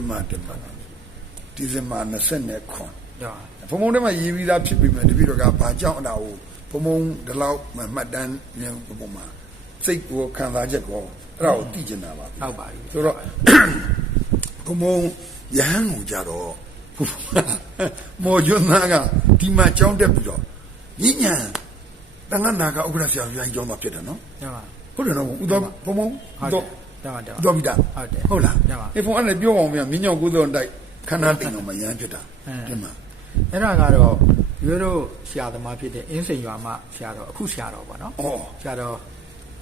တင်မတင်မဒီဇင်ဘာ29ခွန်ကြောက်ဘုံဘုံထဲမှာရေးပြီးသားဖြစ်ပြီးမှတပည့်တော်ကဘာကြောင့်အတာကိုဘုံဘုံဒီလောက်မှတ်တမ်းဉာဏ်ဘုံမှာစိတ်ကိုခံစားချက်ကိုအဲ့ဒါကိုသိကျင်တာပါဟုတ်ပါပြီဆိုတော့ဘုံဘုံရဟန်းကိုကြတော့ဘုံဘုံကမော်ကျွန်းသားကဒီမှာကြောင်းတက်ပြီးတော့ညဉ့်ညံတန်ခါနာကဥက္ကဋ္ဌဆရာကြီးကျောင်းသားဖြစ်တယ်နော်ကြောက်ပါဟုတ်တယ်နော်ဥတော်ဘုံဘုံဟုတ်ဥတော် တယ်ကြောက်ပါကြောက်ဥတော်မိတာဟုတ်တယ်ဟုတ်လားကြောက်ပါအေးဘုံအဲ့ဒါပြောအောင်ဗျာမြင်းညောင်ကိုယ်တော်တိုက်ခန္ဓာတိမ်တော်မှာရဟန်းဖြစ်တာအင်းတင်မှာအဲ့ဒါကတော့ရိုးရိုးဆရာသမားဖြစ်တဲ့အင်းစိန်ရွာမှဆရာတော်အခုဆရာတော်ပေါ့နော်ဩဆရာတော်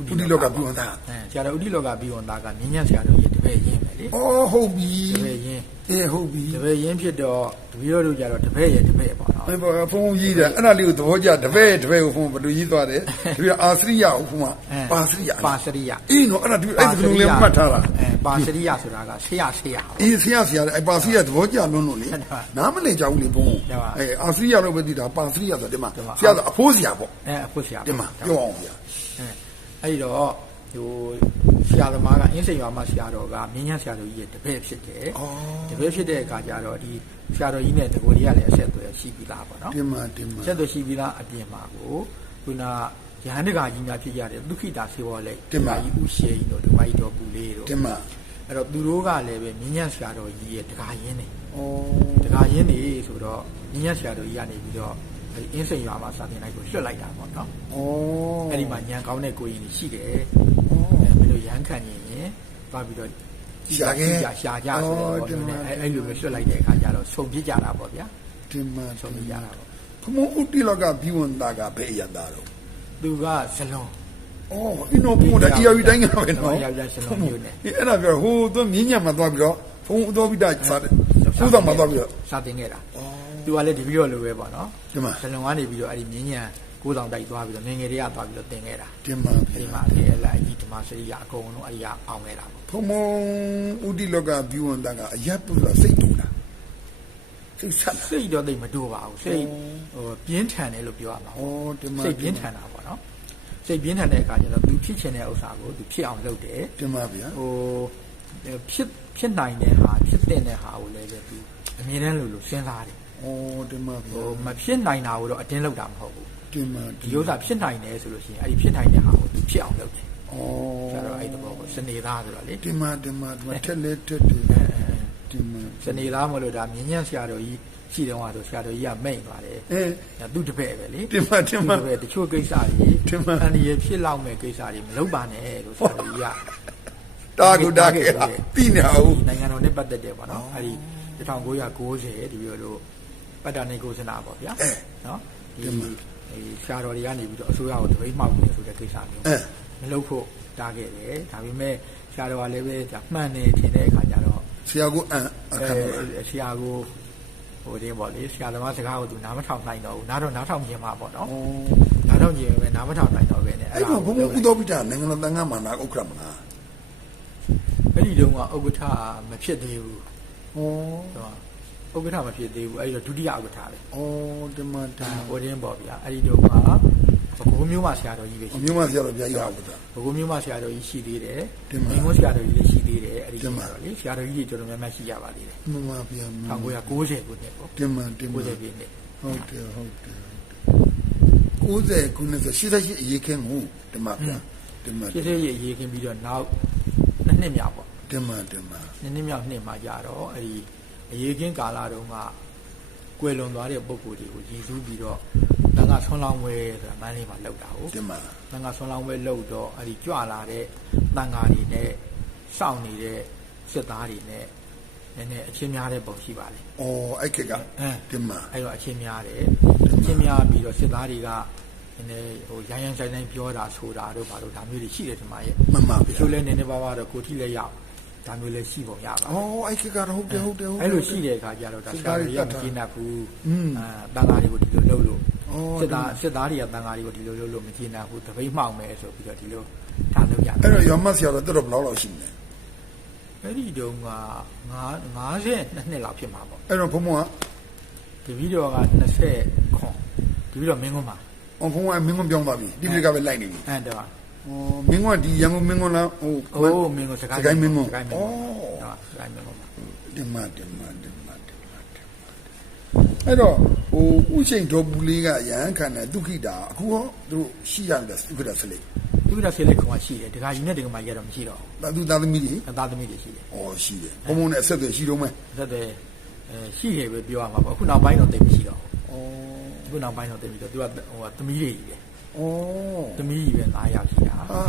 ဥတိလောကပြုံးသားအဲဆရာတော်ဥတိလောကပြီးဝန်သားကမြင်းညံဆရာတော်ရဲ့တပည့်ရင်းပဲလေဩဟုတ်ပြီတပည့်ရင်းအေးဟုတ်ပြီတပည့်ရင်းဖြစ်တော့တပည့်တော်တို့ကြတော့တပည့်ရဲ့တပည့်ပေါ့နော်အဲ့ပေါ်ဖုံကြီးတယ်အဲ့ဒါလေးကိုသဘောကျတပည့်တပည့်ကိုဖုံဘယ်လိုကြီးသွားတယ်တပည့်အာစရိယကိုဖုံကပါစရိယပါစရိယအေးနော်အဲ့ဒါဒီအဲ့ဒီလိုလေးမှတ်ထားတာအဲပါစရိယဆိုတာကဆရာဆရာအေးဆရာဆရာအဲ့ပါစရိယသဘောကျလွန်းလို့လေဟုတ်ပါနားမလည်ကြဘူးလေဘုံဟုတ်ပါအဲအာစရိယလို့ပဲသိတာပါစရိယဆိုတယ်မှာဟုတ်ပါဆရာဆိုအဖိုးဆရာပေါ့အဲအခုဆရာတင်မှာပြောအောင်ဗျာ အဲအဲ့ဒီတော့ဟိုဆရာသမားကအင်းစိန်ရွာမှဆရာတော်ကမြင်းညံဆရာတော်ကြီးရဲ့တပည့်ဖြစ်တယ်ဩတပည့်ဖြစ်တဲ့အခါကျတော့ဒီဆရာတော်ကြီးနဲ့တကိုယ်ကြီးကလည်းအဆက်အသွယ်ရှိပြီးသားပေါ့နော်တင်မှာတင်မှာဆက်သွယ်ရှိပြီးသားအပြင်မှာကိုခုနရဟန်းတကာကြီးများဖြစ်ကြတဲ့ဒုက္ခိတာဆေဝေါ်လက်ကြီးဥရှေကြီးတို့ဒီမကြီးတော်ပူလေးတို့တင်မှာအဲ့တော့သူတို့ကလည်းပဲမြင်းညံဆရာတော်ကြီးရဲ့တကာရင်းနေဩတကာရင်းနေဆိုတော့မြင်းညံဆရာတော်ကြီးကနေပြီးတော့ အဲ့ဒီအင်းစိန်ရွာမှာစာသင်လိုက်ကိုလွှတ်လိုက်တာပေါ့နော်ဩအဲ့ဒီမှာညံကောင်းတဲ့ကိုရင်ကြီးရှိတယ်ဩအဲမင်းတို့ရဟန်းခံနေရင်သွားပြီးတော့ရှာခဲ့ရှာရှာကြဆိုတော့ဩတင်ပါအဲ့အဲ့လိုမျိုးလွှတ်လိုက်တဲ့အခါကျတော့ဆုံပြစ်ကြတာပေါ့ဗျာတင်မှာဆုံပြစ်ကြတာပေါ့ဘုံဥတိလောကဘီဝန်သားကဘယ်အရတာတော့သူကဇလုံးအော်အင်းတော့ဘုံတာအီယာယူတိုင်းကပဲနော်ယောက်ျားရှင်လုံးမျိုးနဲ့အေးအဲ့ဒါပြောဟိုသူမြင်းညံမှာသွားပြီးတော့ဘုံဥတော်ပိတစားတယ်ဘုရားမှာသွားပြီးတော့စာတင်ခဲ့တာ သူကလည်းဒီပြီးတော့လိုပဲပေါ့နော်ဒီမှာဇလုံးကနေပြီးတော့အဲ့ဒီမြင်းညံကိုးဆောင်တိုက်သွားပြီးတော့ငယ်ငယ်တွေကသွားပြီးတော့တင်ခဲ့တာတင်မှာအဲ့ပြီဒီမှာအဲ့ဒီလိုက်ဒီဓမ္မစရိယအကုန်လုံးအဲ့ဒီကအောင်ခဲ့တာပေါ့ဘုံဘုံဥတိလောကဘီဝန်သားကအရပ်ပုဆိုစိတ်တူလားစိတ်ဆက်လားစိတ်တော့သိပ်မတိုးပါဘူးစိတ်ဟိုပြင်းထန်တယ်လို့ပြောရမှာဩတင်မှာစိတ်ပြင်းထန်တာပေါ့နော်စိတ်ပြင်းထန်တဲ့အခါကျတော့သူဖြစ်ချင်တဲ့ဥစ္စာကိုသူဖြစ်အောင်လုပ်တယ်တင်မှာဗျာဟိုဖြစ်ဖြစ်နိုင်တဲ့ဟာဖြစ်တဲ့ဟာကိုလည်းပဲသူအမြဲတမ်းလို့လို့စဉ်းစားတယ် ဩတင်မှာဗျာဟိုမဖြစ်နိုင်တာကိုတော့အတင်းလုပ်တာမဟုတ်ဘူးတင်မှာဒီဥစ္စာဖြစ်နိုင်တယ်ဆိုလို့ရှိရင်အဲ့ဒီဖြစ်နိုင်တဲ့ဟာကိုသူဖြစ်အောင်လုပ်တယ်ဩကျတော့အဲ့ဒီဘောကိုစနေသားဆိုတော့လေတင်မှာတင်မှာတင်မှာထက်လေထက်တယ်တင်မှာစနေသားမလို့ဒါမြင်းညံ့ဆရာတော်ကြီးရှိတော့ဟာဆိုဆရာတော်ကြီးကမိတ်သွားတယ်အေး။ဒါသူတပည့်ပဲလေတင်ပါတင်ပါသူတပည့်တချို့ကိစ္စတွေတင်ပါအန္တရာယ်ဖြစ်လောက်မဲ့ကိစ္စတွေမလုပ်ပါနဲ့လို့ဆရာတော်ကြီးကတာကူတာခဲ့တာပြီးနေအောင်ဒီနိုင်ငံတော်နဲ့ပတ်သက်တယ်ပေါ့နော်အဲဒီ1990ဒီလိုလိုပ တ်တာနေကိုစနာပေါ့ဗျာနော်ဒီဒီဆရာတော်တွေကနေပြီးတော့အစိုးရကိုတပိတ်မှောက်နေဆိုတဲ့ကိစ္စမျိုးအဲမလုပ်ဖို့တားခဲ့တယ်ဒါပေမဲ့ဆရာတော်ကလည်းပဲဒါမှန်တယ်ထင်တဲ့အခါကျတော့ဆရာကအန်အခါအဲဆရာကိုဟိုတင်းပေါ့လေဆရာသမားစကားကိုသူနားမထောင်နိုင်တော့ဘူးနားတော့နားထောင်ခြင်းမှာပေါ့နော်ဩနားထောင်ခြင်းပဲနားမထောင်နိုင်တော့ပဲနဲ့အဲ့တော့ဘုံဘုံဥတော်ပိတနိုင်ငံတော်တန်ခါမှာနာဥက္ကရမလားအဲ့ဒီတုန်းကဥက္ကဋ္ဌမဖြစ်သေးဘူးဩဟို ဥက္ကဋ္ဌမဖြစ်သေးဘူးအဲ့ဒီတော့ဒုတိယဥက္ကဋ္ဌပဲဩတင်မှာတင်ဒါမှာဟိုတင်းပေါ့ဗျာအဲ့ဒီတုန်းကဘကိုးမျိုးမှဆရာတော်ကြီးပဲအရှိမျိုးမဆရာတော်ဘုရားကြီးဟာဘုရားဘကိုးမျိုးမှဆရာတော်ကြီးရှိသေးတယ်တင်ပါမင်းမိုးဆရာတော်ကြီးလည်းရှိသေးတယ်အဲ့ဒီတင်ပါတော့လေဆရာတော်ကြီးတွေတော်တော်များများရှိကြပါသေးတယ်မမဗျာ1990ခုနှစ်ပေါ့တင်မှာတင်မှာ90ပြည့်နှစ်ဟုတ်တယ်ဟုတ်တယ်90ခုနှစ်ဆိုရှိတဲ့ရှိအရေးခင်းကိုတင်မှာဗျာတင်မှာဖြစ်သေးရရေးခင်းပြီးတော့နောက်နှစ်နှစ်မြောက်ပေါ့တင်မှာတင်မှာနှစ်နှစ်မြောက်နှစ်မှာကြတော့အဲ့ဒီ အရေးခင်းကာလတုန်းကကွယ်လွန်သွားတဲ့ပုံကိုယ်တွေကိုရည်စူးပြီးတော့တန်ခါဆွမ်းလောင်းဝဲဆိုတာမန်းလေးမှာလောက်တာဟုတ်တင်မှာတန်ခါဆွမ်းလောင်းဝဲလောက်တော့အဲ့ဒီကြွလာတဲ့တန်ခါတွေနဲ့စောင့်နေတဲ့စစ်သားတွေနဲ့နည်းနည်းအချင်းများတဲ့ပုံရှိပါလေဩအဲ့ခေတ်ကအဲတင်မှာအဲ့တော့အချင်းများတယ်အချင်းများပြီးတော့စစ်သားတွေကနည်းနည်းဟိုရိုင်းရိုင်းဆိုင်ဆိုင်ပြောတာဆိုတာတို့ဘာလို့ဒါမျိုးတွေရှိတယ်ဒီမှာရဲ့မမတဗျာချို့လဲနည်းနည်းပါးပါးတော့ကိုတိလည်းရောက် ဒါမျိုးလည်းရှိပုံရပါဩအဲ့ခေတ်ကတော့ဟုတ်တယ်ဟုတ်တယ်ဟုတ်တယ်အဲ့လိုရှိတဲ့အခါကျတော့ဒါစစ်ဆသားရာတွေတွေကတတ်မတာကျေနပ်ဘူးอืมအာတန်ဃာတွေကိုဒီလိုလုပ်လို့ဩစစ်သားစစ်သားတွေကတန်ဃာတွေကိုဒီလိုလုပ်လို့မကျေနပ်ဘူးတပိတ်မှောက်မယ်ဆိုပြီးတော့ဒီလိုထားလို့ရတယ်အဲ့တော့ရောမဆရာတော်တော်တော်ဘယ်လောက်လောက်ရှိမလဲအဲ့ဒီတုန်းက9 52နှစ်လောက်ဖြစ်မှာပေါ့အဲ့တော့ဘုံဘုံကဒီဗီဒီယိုက20ခွန်ဒီဗီဒီယိုမင်းကုန်းမှာအော်ဘုံကမင်းကပြောင်းသွားပြီဒီပြကပဲလိုက်နေပြီအဲ့တော့ဩ မင်းကဒီရန်ကုန်မင်းကလားဟိုအိုးမင်းကိုစကိုင်းစကိုင်းမင်းကစကိုင်းမင်းဩကိုနော်စကိုင်းမင်းကိုပါဒီမှာဒီမှာဒီမှာဒီမှာဒီမှာအဲ့တော့ဟိုဥချိန်တော်ပူလေးကရဟန်းခံတဲ့ဒုက္ခိတာအခုဟောသူတို့ရှိရတယ်ဒုက္ခိတာဆလိဒီကဆေးလက်ခုံကရှိတယ်ဒကာကြီးနဲ့ဒကာမကြီးကတော့မရှိတော့တာသူသားသမီးတွေဘူးသားသမီးတွေရှိတယ်ဩရှိတယ်ဘုံဘုံနဲ့အဆက်အသွယ်ရှိတော့မယ်သက်သက်အဲရှိတယ်ပဲပြောရမှာပေါ့အခုနောက်ပိုင်းတော့တိတ်မရှိတော့ဩဘူးအခုနောက်ပိုင်းတော့တိတ်ပြီးတော့သူကဟိုကသမီးတွေကြီးပဲဩ ။သမီးကြီးပဲ9ယောက်ရှိတာ။ဟာ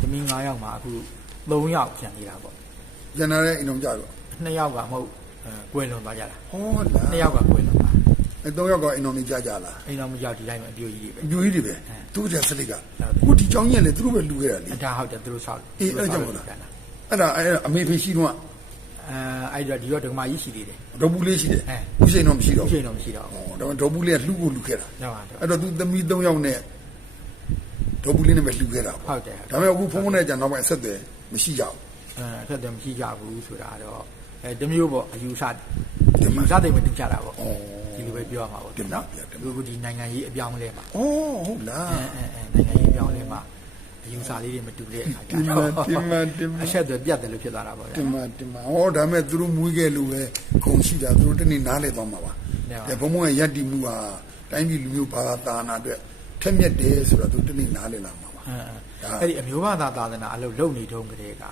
သမီး9ယောက်မှာအခု3ယောက်ကျန်နေတာပေါ့။ကျန်တဲ့အိမ်တော်ကြတော့2ယောက်ကမဟုတ်ကွယ်လွန်သွားကြတာ။ဟုတ်လား။2ယောက်ကကွယ်လွန်သွား။အဲ3ယောက်ကအိမ်တော်နေကြကြလား။အိမ်တော်မရောက်ဒီတိုင်းမှာအပြိုကြီးတွေပဲ။အပြိုကြီးတွေပဲ။သူ့တဲ့စလိက။ခုဒီကြောင်ညက်လေသူတို့ပဲလူခဲ့တာလေ။ဒါဟုတ်တယ်သူတို့ဆောက်။အေးအဲ့ကြောင့်လား။အဲ့ဒါအဲ့အမေဖေရှိတော့အဲအဲ့တော့ဒီတော့ဒကမာကြီးရှိသေးတယ်ဒေါဘူးလေးရှိတယ်ဥစိန်တော့မရှိတော့ဥစိန်တော့မရှိတော့ဟောဒါပေမဲ့ဒေါဘူးလေးကလှုပ်ကိုလှုပ်ခဲ့တာဟုတ်ပါတော့အဲ့တော့သူသမီး၃ယောက်နဲ့ ဒေါ်ဘူးလေးနဲ့ပဲလှူခဲ့တာပေါ့ဟုတ်တယ်ဒါပေမဲ့အခုဖုန်းဖုန်းနဲ့ကြံတော့မှအဆက်အသွယ်မရှိကြဘူးအဲဆက်တယ်မရှိကြဘူးဆိုတာတော့အဲတမျိုးပေါ့အယူဆတအင်ပါယူဆတွေမတူကြတာပေါ့ဩဒီလိုပဲပြောရမှာပေါ့တင်ပါနော်ဗျာတင်ပါအခုဒီနိုင်ငံရေးအပြောင်းအလဲမှာဩဟုတ်လားအဲအဲအဲနိုင်ငံရေးအပြောင်းအလဲမှာအယူဆလေးတွေမတူတဲ့အခါကျတင်ပါတော့တင်ပါတင်ပါအဆက်တွေပြတ်တယ်လို့ဖြစ်သွားတာပေါ့ဗျာတင်မတင်မဟောဒါမဲ့သူတို့မွေးခဲ့လို့ပဲခုံရှိတာသူတို့တနေ့နားလဲသွားမှာပါနေပါဒါဘုံဘုံရဲ့ယက်တီမှုဟာတိုင်းပြည်လူမျိုးဘာသာတာနာအတွက် ထက်မြက်တယ်ဆိုတော့သူတနေ့နားလဲလာမှာပါအဲအဲအဲ့ဒီအမျိုးဘာသာသာသနာအလုပ်လုပ်နေတုန်းကလေးက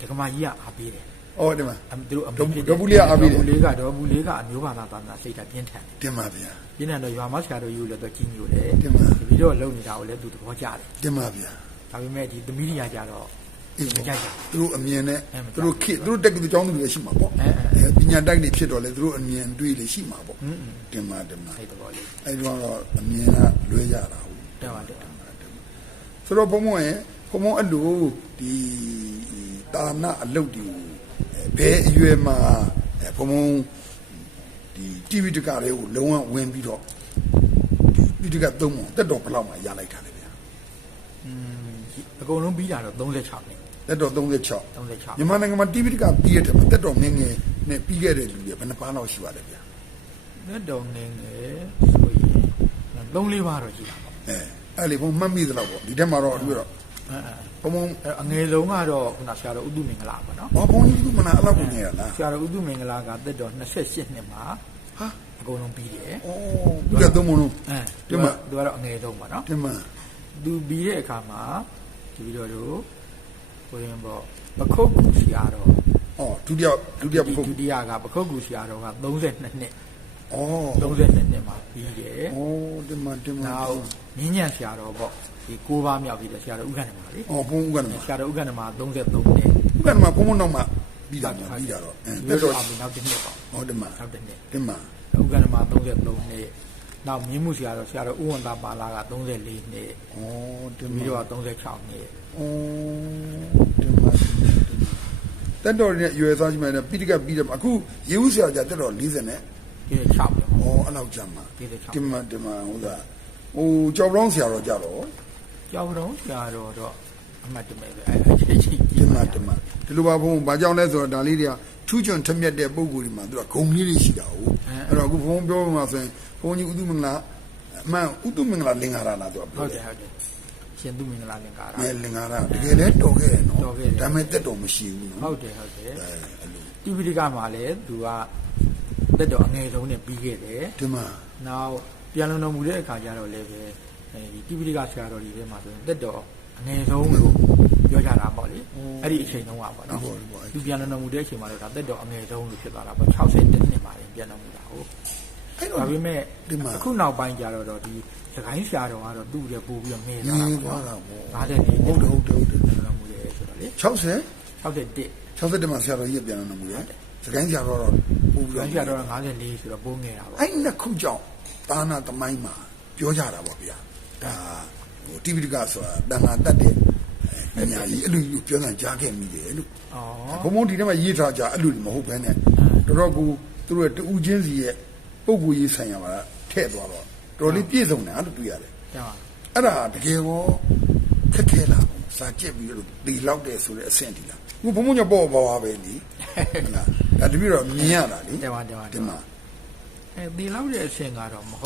ဒကမာကြီးကအားပေးတယ်ဩဒီမှာအမသူတို့အဒေါ်ဘူးဒေါ်ဘူးလေးကအားပေးတယ်ဒေါ်ဘူးလေးကဒေါ်ဘူးလေးကအမျိုးဘာသာသာသနာစိတ်ဓာတ်ပြင်းထန်တယ်တင်ပါဗျာပြင်းထန်တော့ရွာမဆရာတို့ယူလို့တော့ကြီးညိုတယ်တင်ပါပြီးတော့လုံနေတာကိုလည်းသူသဘောကျတယ်တင်ပါဗျာဒါပေမဲ့ဒီသမီးတွေကကြတော့အေးမကြိုက်ဘူးသူတို့အမြင်နဲ့အဲမကြိုက်သူတို့ခေတ်သူတို့တက်ကတူကျောင်းသူတွေရှိမှာပေါ့အဲအဲအဲပ ညံတိုက်နေဖြစ်တော့လေသူတို့အမြင်တွေးလေရှိမှာပေါ့တင်ပါတင်ပါအဲ့တော့အဲ့တော့အမြင်ကလွဲကြတာဟုတ်တယ်ပါတယ်ဆိုတော့ဘုံဘုံရဲ့ဘုံဘုံအလိုဒီတာနာအလုတ်ဒီဘယ်အရွယ်မှာဘုံဘုံဒီ TV တကလေးကိုလုံးဝဝင်ပြီးတော့ဒီ TV တကသုံးပုံတက်တော်ဘလောက်မှရလိုက်တာလေဗျာอืมအကုန်လုံးပြီးတာတော့36ပဲတက်တော်36 36မြန်မာနိုင်ငံမှာ TV တကပြီးရတဲ့မှာတက်တော်ငငယ် နဲ့ပြီးခဲ့တဲ့လူတွေဘယ်နှပါးလောက်ရှိပါလဲဗျာလက်တော်ငင်းငယ်ဆိုရင်3 4ပါးတော့ရှိတာပေါ့အဲအဲ့လေဘုံမှတ်မိသလောက်ပေါ့ဒီတက်မှာတော့ပြီးတော့အဲအဲဘုံဘုံအဲ့အငယ်ဆုံးကတော့ခုနဆရာတော်ဥဒုမင်္ဂလာပေါ့နော်ဘာဘုံကြီးကမနာအဲ့လောက်ကိုနေရလားဆရာတော်ဥဒုမင်္ဂလာကတက်တော်28နှစ်မှာဟာအကုန်လုံးပြီးတယ်ဩဒီကသုံးပုံလုံးအဲဒီမှာသူကတော့အငယ်ဆုံးပေါ့နော်တင်မှာသူပြီးတဲ့အခါမှာဒီပြီးတော့တို့ကိုရင်ပေါ့ပခုတ်ကူဆရာတော် ဩဒုတိယဒုတိယဘုံဒုတိယကပခုတ်ကူဆရာတော်က32နှစ်ဩ32နှစ်မှာပြီးတယ်ဩတင်မှာတင်မှာနောက်မြင်းညံဆရာတော်ပေါ့ဒီ9ပါးမြောက်ပြီးတော့ဆရာတော်ဥက္ကဋ္ဌမှာလေဩဘုံဥက္ကဋ္ဌမှာဆရာတော်ဥက္ကဋ္ဌမှာ33နှစ်ဥက္ကဋ္ဌမှာဘုံဘုံတော့မှပြီးတာမှာပြီးတာတော့အဲဒီတက်တော့တော့အောင်နောက်တစ်နှစ်ပေါ့ဩတင်မှာနောက်တစ်နှစ်တင်မှာဥက္ကဋ္ဌမှာ33နှစ်နောက်မြင်းမှုဆရာတော်ဆရာတော်ဥဝန္တာပါလာက34နှစ်ဩတင်ပြီးမှာတော့36နှစ်ဩတင်မှာ တက်တော်ရဲ့ရွယ်သားကြီးမှလည်းပိဋကပြီးတယ်အခုရေဦးဆရာကြီးတက်တော်40နဲ့ဒီ6နှစ်ဩအဲ့လောက်ကြမှာဒီ6တင်မှာတင်မှာဟုတ်လားဟိုကြောက်ရောင်းဆရာတော်ကြတော့ကြောက်တော့ဆရာတော်တော့အမှတ်တမဲ့ပဲအဲ့အချင်းချင်းတင်မှာတင်မှာဒီလိုပါဘုံဘာကြောင့်လဲဆိုတော့ဒါလေးတွေကထူးချွန်ထက်မြက်တဲ့ပုံကိုယ်တွေမှာသူကဂုံလေးတွေရှိတာဟုတ်အဲ့တော့အခုဘုံပြောမှာဆိုရင်ဘုံကြီးဥဒုမင်္ဂလာအမှန်ဥဒုမင်္ဂလာလင်္ကာရလားသူကဟုပြောတ်တတယ်ယ်ဟုတ်တယ် ရှင်သူမင်္ဂလာလင်္ကာရအဲလင်္ကာရတကယ်လဲတော်ခဲ့တယ်နော်တော်ခဲ့တယ်ဒါပေမဲ့တက်တော်မရှိဘူးနော်ဟုတ်တယ်ဟုတ်တယ်အဲအဲ့လိုတိပိဋကမှာလည်းသူကတက်တော်အငယ်ဆုံးနဲ့ပြီးခဲ့တယ်ဒီမှာနောက်ပြန်လုံတော်မူတဲ့အခါကျတော့လည်းပဲအဲဒီတိပိဋကဆရာတော်ကြီးထဲမှာဆိုရင်တက်တော်အငယ်ဆုံးလို့ပြောကြတာပေါ့လေအဲ့ဒီအချိန်တုန်းကပေါ့နော်သူပြန်လုံတော်မူတဲ့အချိန်မှာတော့ဒါတက်တော်အငယ်ဆုံးလို့ဖြစ်သွားတာပေါ့60နှစ်မှာပြန်တော်မူတာဟုတ်အဲ့ ဒါတော့ပေမဲ့ဒီမှာအခုနောက်ပိုင်းကျတော့ဒီစကိုင်းဆရာတော်ကတော့သူ့ရဲ့ပို့ပြီးတော့ငယ်ငသွားင်းတာသွားပေါ့တာပေါ့ငါးတဲ့နေဟုတ်တယ်ဟုတ်တယ်ဟုတ်တယ်ပြန်တော်မူတယ်ဆိုတော့လေ60 61 60တမှာဆရာတော်ကြီးပြန်လာမှုလေစကိုင်းဆရာတော်တော့ပို့ပြီးဆတော့ရာတော်က54ဆိုတော့ပိုးငယ်တာပေါ့အဲ့နှစ်ခုကြောင့်သာနာသမိုင်းမှာပြောကြတာပေါ့ဗျာဒါဟိုတိပိဋကဆိုတာတဏှာတတ်တဲ့အဲအညာကြီးအဲ့လိုကြီးပြောတာကြားခဲ့မိတယ်လို့ဩဘုံဘုံဒီထဲမှာရေးထားကြအဲ့လိုမဟုတ်ဘဲနဲ့တော်တော်ကူသူတို့တူးချင်းစီရဲ့ ပုံကူရေးဆိုင်ရမှာထည့်သွားတော့တော်လေးပြည့်စုံတယ်အဲ့လိုတွေ့ရတယ်တမ်းပါအဲ့ဒါတကယ်ကောခက်ခဲလာစာကြက်ပြီးတော့ဒီလောက်တဲ့ဆိုတဲ့အဆင့်ဒီလားခုဘုံဘုံညပေါ်ပါပါပဲလीဟုတ်လားဒါတပြည့်တော့မြင်ရတာလीတမ်းပါတမ်းပါဒီမှာအဲဒီလောက်တဲ့အဆင့်ကတော့မဟုတ်